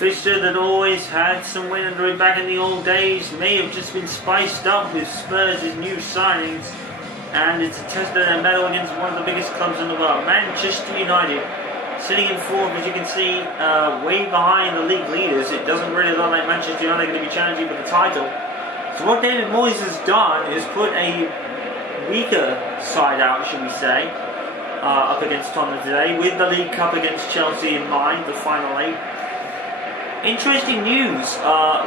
fixture that always had some win under it back in the old days may have just been spiced up with Spurs' new signings, and it's a test of their mettle against one of the biggest clubs in the world. Manchester United sitting in fourth, as you can see, way behind the league leaders. It doesn't really look like Manchester United are going to be challenging for the title. So what David Moyes has done is put a weaker side out, should we say, up against Tottenham today, with the League Cup against Chelsea in mind, the final 8. Interesting news,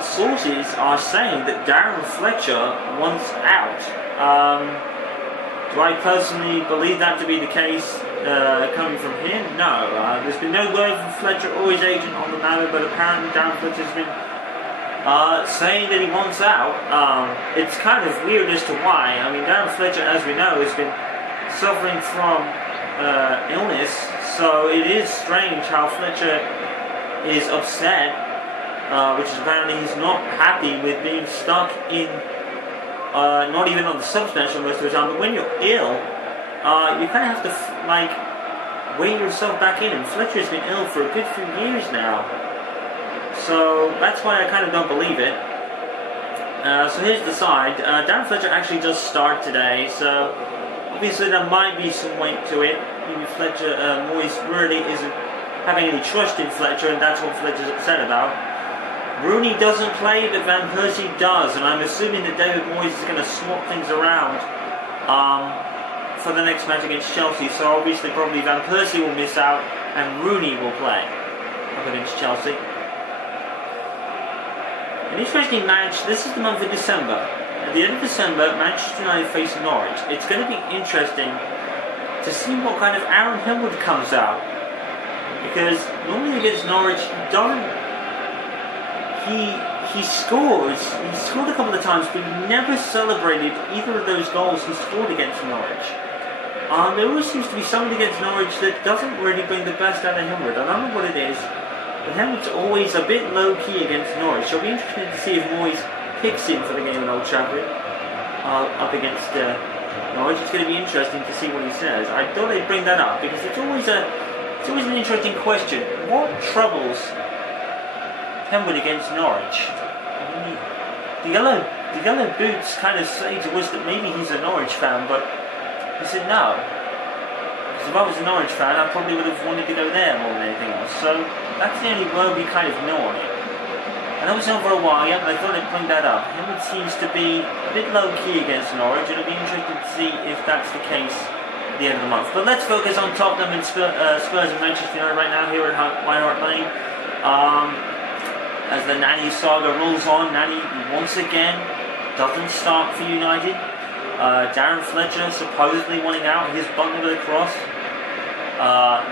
sources are saying that Darren Fletcher wants out. Do I personally believe that to be the case coming from him? No. There's been no word from Fletcher or his agent on the matter, but apparently Darren Fletcher's been saying that he wants out. It's kind of weird as to why. I mean, Darren Fletcher, as we know, has been suffering from illness, so it is strange how Fletcher is upset, which is apparently he's not happy with being stuck in, not even on the substantial most of the time, but when you're ill, you kind of have to weigh yourself back in, and Fletcher's been ill for a good few years now, so that's why I kind of don't believe it. So here's the side. Darren Fletcher actually does start today, so obviously there might be some weight to it. Maybe Fletcher, Moyes really isn't having any trust in Fletcher, and that's what Fletcher's upset about. Rooney doesn't play, but Van Persie does, and I'm assuming that David Moyes is going to swap things around for the next match against Chelsea. So obviously probably Van Persie will miss out, and Rooney will play up against Chelsea. An interesting match. This is the month of December. At the end of December, Manchester United face Norwich. It's going to be interesting to see what kind of Aaron Hillwood comes out, because normally against Norwich he scores. He scored a couple of times, but he never celebrated either of those goals he scored against Norwich. There always seems to be something against Norwich that doesn't really bring the best out of Hillwood. I don't know what it is, but Hillwood's always a bit low-key against Norwich. So I'll be interested to see if Moyes picks him for the game at Old Trafford up against Norwich. It's going to be interesting to see what he says. I thought I'd bring that up because it's always an interesting question. What troubles Hillwood against Norwich? I mean, the yellow boots kind of say to us that maybe he's a Norwich fan, but he said no. Because if I was a Norwich fan, I probably would have wanted to go there more than anything else. So that's the only word we kind of know on it. I know it's on for a while, yeah, but I thought I'd bring that up. Hillwood seems to be a bit low-key against Norwich. It'll be interesting to see if that's the case at the end of the month. But let's focus on Tottenham and Spurs and Manchester United right now here at White Hart Lane. As the Nani saga rolls on, Nani once again doesn't start for United. Darren Fletcher supposedly wanting out. He's bumped with a cross.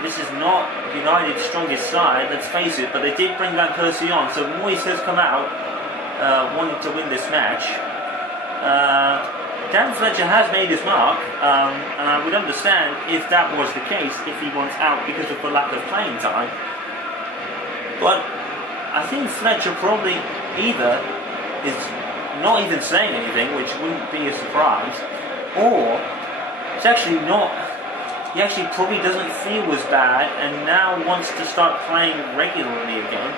This is not United's strongest side, let's face it, but they did bring Van Persie on, so Moyes has come out wanting to win this match. Darren Fletcher has made his mark, and I would understand if that was the case, if he wants out because of the lack of playing time. But I think Fletcher probably either is not even saying anything, which wouldn't be a surprise, or it's actually not. He actually probably doesn't feel as bad and now wants to start playing regularly again.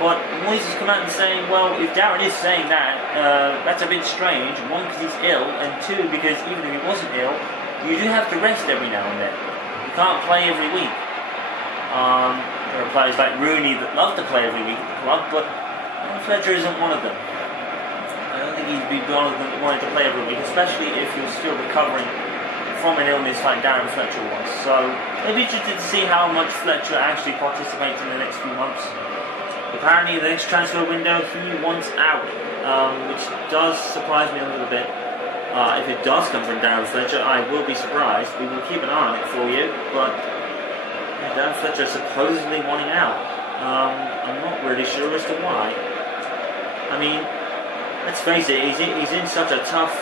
But Moyes has come out and saying, well, if Darren is saying that, that's a bit strange. One, because he's ill, and two, because even if he wasn't ill, you do have to rest every now and then. You can't play every week. There are players like Rooney that love to play every week at the club, but Fletcher isn't one of them. I don't think he'd be one of them that wanted to play every week, especially if he was still recovering from an illness like Darren Fletcher was. So it'll be interested to see how much Fletcher actually participates in the next few months. Apparently the next transfer window he wants out, which does surprise me a little bit. If it does come from Darren Fletcher, I will be surprised. We will keep an eye on it for you, but Darren Fletcher supposedly wanting out. I'm not really sure as to why. I mean, let's face it, he's in such a tough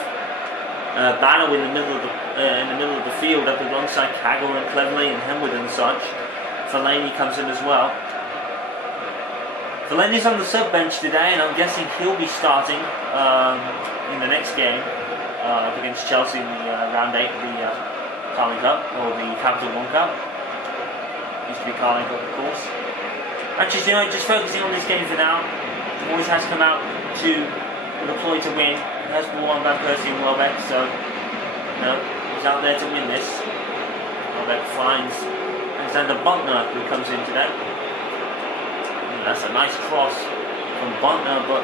battle in the middle of the field up alongside Kaggle and Cleverley and Hillwood and such. Fellaini comes in as well. Fellaini's on the sub bench today, and I'm guessing he'll be starting in the next game against Chelsea in the round 8 of the Carling Cup, or the Capital One Cup. Used to be Carling Cup, of course. Manchester United just focusing on this game for now. Moyes has come out to deploy to win. He has ball on Van Persie and Welbeck, so he's out there to win this. Welbeck finds Alexander Buntner, who comes into that. That's a nice cross from Buntner, but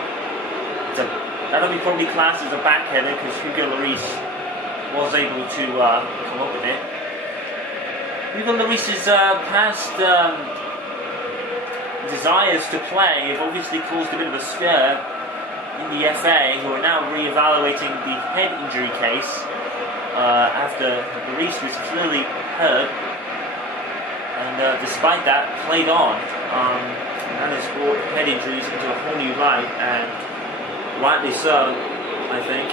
that'll be probably classed as a back header because Hugo Lloris was able to come up with it. Hugo Lloris's past desires to play have obviously caused a bit of a stir in the FA, who are now re-evaluating the head injury case after Lloris was clearly hurt, and despite that played on and has brought head injuries into a whole new light, and rightly so, I think.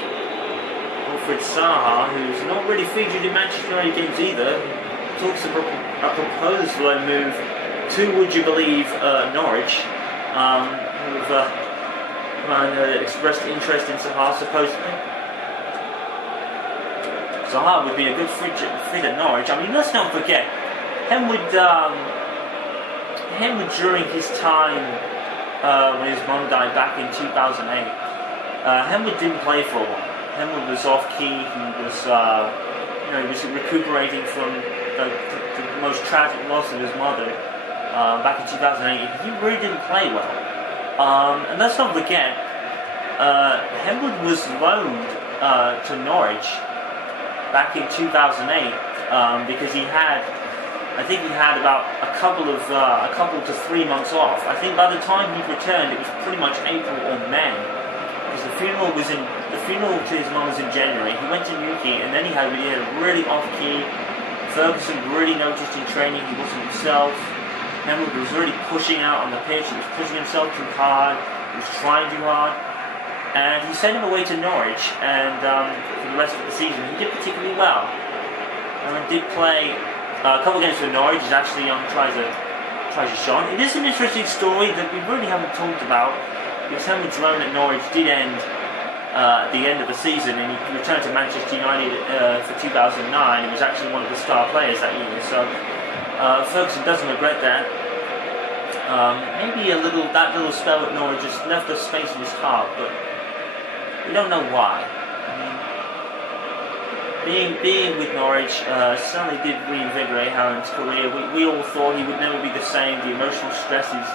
Alfred Saha, who's not really featured in Manchester United games either, talks about a proposed loan move to, would you believe, Norwich, who've expressed interest in Saha supposedly. Saha would be a good fit at Norwich. I mean, let's not forget, Henwood during his time when his mum died back in 2008, Henwood didn't play for a while. Henwood was off key. He was recuperating from the most tragic loss of his mother back in 2008. He really didn't play well. And let's not forget, Henwood was loaned to Norwich back in 2008 because he had about a couple to 3 months off. I think by the time he returned, it was pretty much April or May, because the funeral to his mum was in January. He went to Newquay, and then he had a really off key. Ferguson really noticed in training he wasn't himself. Henwood was really pushing out on the pitch. He was pushing himself too hard. He was trying too hard, and he sent him away to Norwich. And for the rest of the season, he did particularly well. Did play a couple of games for Norwich. He's actually on tries a shot. It is an interesting story that we really haven't talked about, because Henwood's loan at Norwich did end at the end of the season, and he returned to Manchester United for 2009. He was actually one of the star players that year. So Ferguson doesn't regret that. Maybe that little spell at Norwich just left a space in his heart, but we don't know why. Being with Norwich certainly did reinvigorate Harron's career. We all thought he would never be the same. The emotional stresses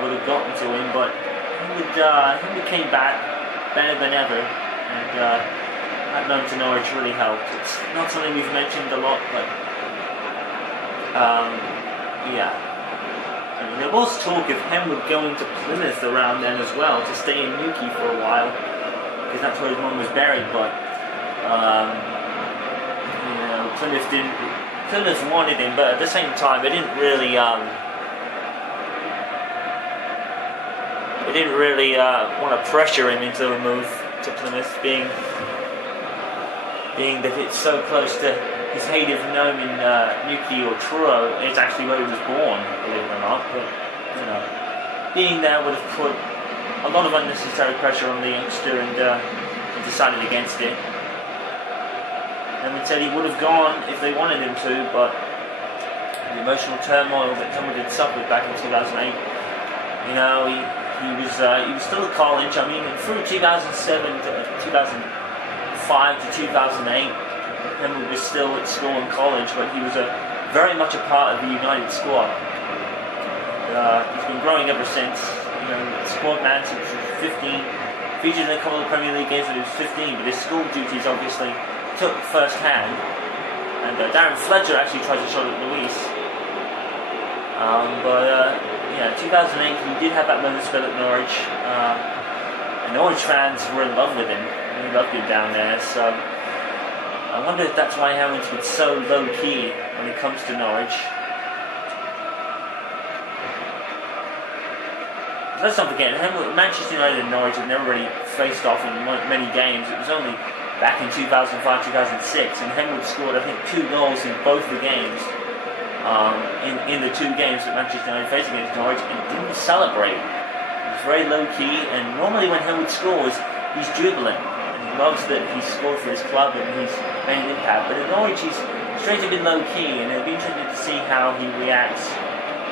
would have gotten to him, but he came back better than ever, and that loan to Norwich really helped. It's not something we've mentioned a lot, but yeah. I mean, there was talk of Henwood going to Plymouth around then as well, to stay in Newquay for a while, because that's where his mum was buried, but Plymouth wanted him, but at the same time they didn't really want to pressure him into a move to Plymouth, being that it's so close to his native home in Newquay or Truro. It's actually where he was born, believe it or not, but being there would have put a lot of unnecessary pressure on the youngster, and decided against it. And said he would have gone if they wanted him to, but the emotional turmoil that Henwood had suffered back in 2008, he was still at college. I mean, through 2007 to 2005 to 2008, Henwood was still at school and college, but he was very much a part of the United squad. He's been growing ever since. Squad man since he was 15. Featured in a couple of Premier League games when he was 15, but his school duties obviously took first hand. And Darren Fletcher actually tried to shot at Luis. 2008 he did have that loan spell at Norwich. And Norwich fans were in love with him. They loved him down there. So I wonder if that's why Harron's been so low key when it comes to Norwich. Let's not forget, Manchester United and Norwich have never really faced off in many games. It was only back in 2005-2006, and Henwood scored, I think, 2 goals in both the games, in the 2 games that Manchester United faced against Norwich, and didn't celebrate. He was very low-key, and normally when Henwood scores, he's dribbling, and he loves that he scored for his club and he's made an impact. But in Norwich, he's straight a bit low-key, and it'll be interesting to see how he reacts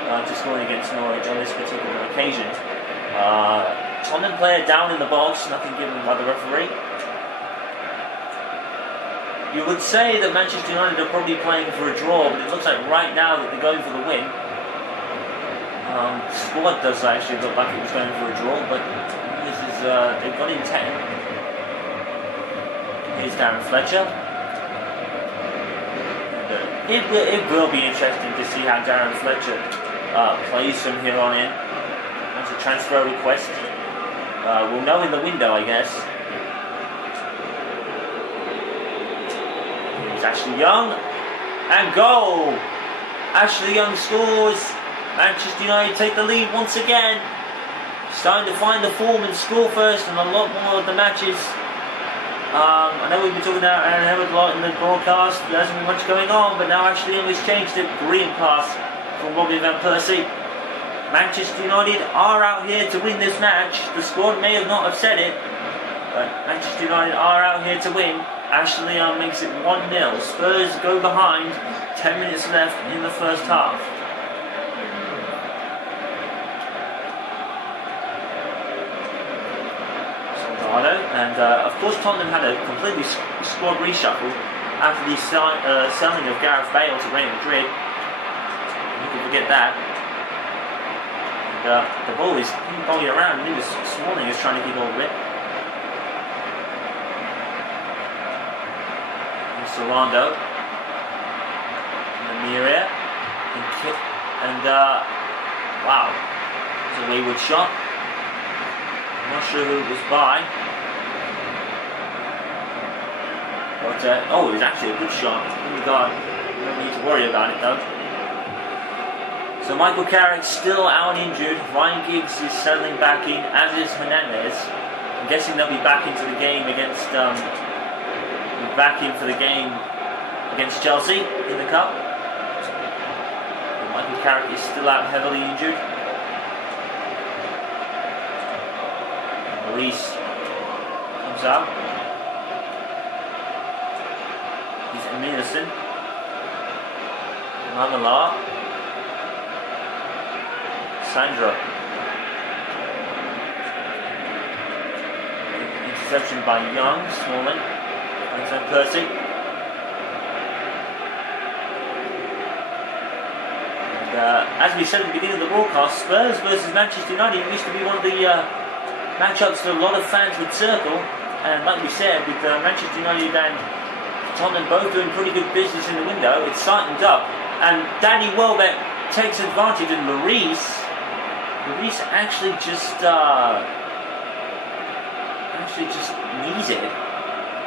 to scoring against Norwich on this particular occasion. Tottenham player down in the box, nothing given by the referee. You would say that Manchester United are probably playing for a draw, but it looks like right now that they're going for the win. The squad does actually look like it was going for a draw, but this is they've got in 10. Here's Darren Fletcher. And, it will be interesting to see how Darren Fletcher plays from here on in. That's a transfer request. We'll know in the window, I guess. Here's Ashley Young. And goal! Ashley Young scores. Manchester United take the lead once again. Starting to find the form and score first in a lot more of the matches. I know we've been talking about Aaron Howard a lot in the broadcast. There hasn't been much going on, but now Ashley Young has changed it. Brilliant pass from Robin van Persie. Manchester United are out here to win this match. The squad may have not have said it, but Manchester United are out here to win. Ashley Young makes it 1-0. Spurs go behind. 10 minutes left in the first half. And of course Tottenham had a completely squad reshuffle after the selling of Gareth Bale to Real Madrid. You can forget that. And the ball is ping-ponging around. He was Smalling is trying to keep hold of it. And Solando. And Miria. And wow. It's a wayward shot. I'm not sure who it was by. But, it was actually a good shot. Oh God, we don't need to worry about it though. So Michael Carrick's still out injured. Ryan Giggs is settling back in, as is Hernandez. I'm guessing they'll be back into the game against, for the game against Chelsea in the cup. But Michael Carrick is still out heavily injured. Reese comes out. He's Emilson. Lamela. Sandra. Interception by Young, Smalling. And Van Persie. And as we said at the beginning of the broadcast, Spurs versus Manchester United used to be one of the matchups that a lot of fans would circle, and like we said, with Manchester United and Tottenham both doing pretty good business in the window, it's tightened up, and Danny Welbeck takes advantage, and Lloris actually just knees it.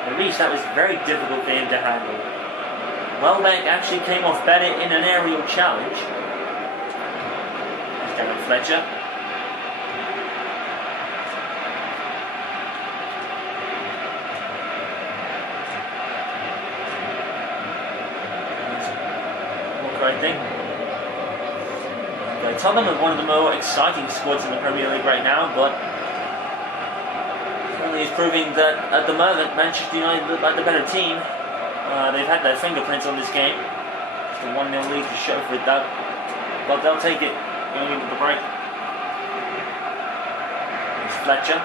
Lloris, that was very difficult for him to handle. Welbeck actually came off better in an aerial challenge. There's David Fletcher. I think. Tottenham are one of the more exciting squads in the Premier League right now, but certainly is proving that at the moment Manchester United look like the better team. They've had their fingerprints on this game. It's a 1-0 lead to show for it though, but they'll take it going into the break. It's Fletcher.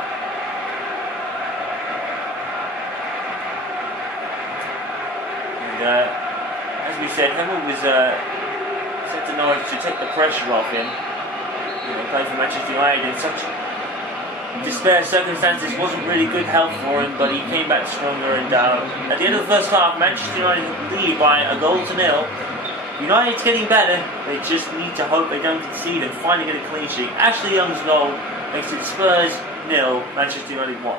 And as we said, Hemel was set to Norwich to take the pressure off him. Playing for Manchester United in such despair circumstances wasn't really good health for him, but he came back stronger. And at the end of the first half, Manchester United lead by a goal to nil. United's getting better. They just need to hope they don't concede and finally get a clean sheet. Ashley Young's goal makes it Spurs 0, Manchester United 1.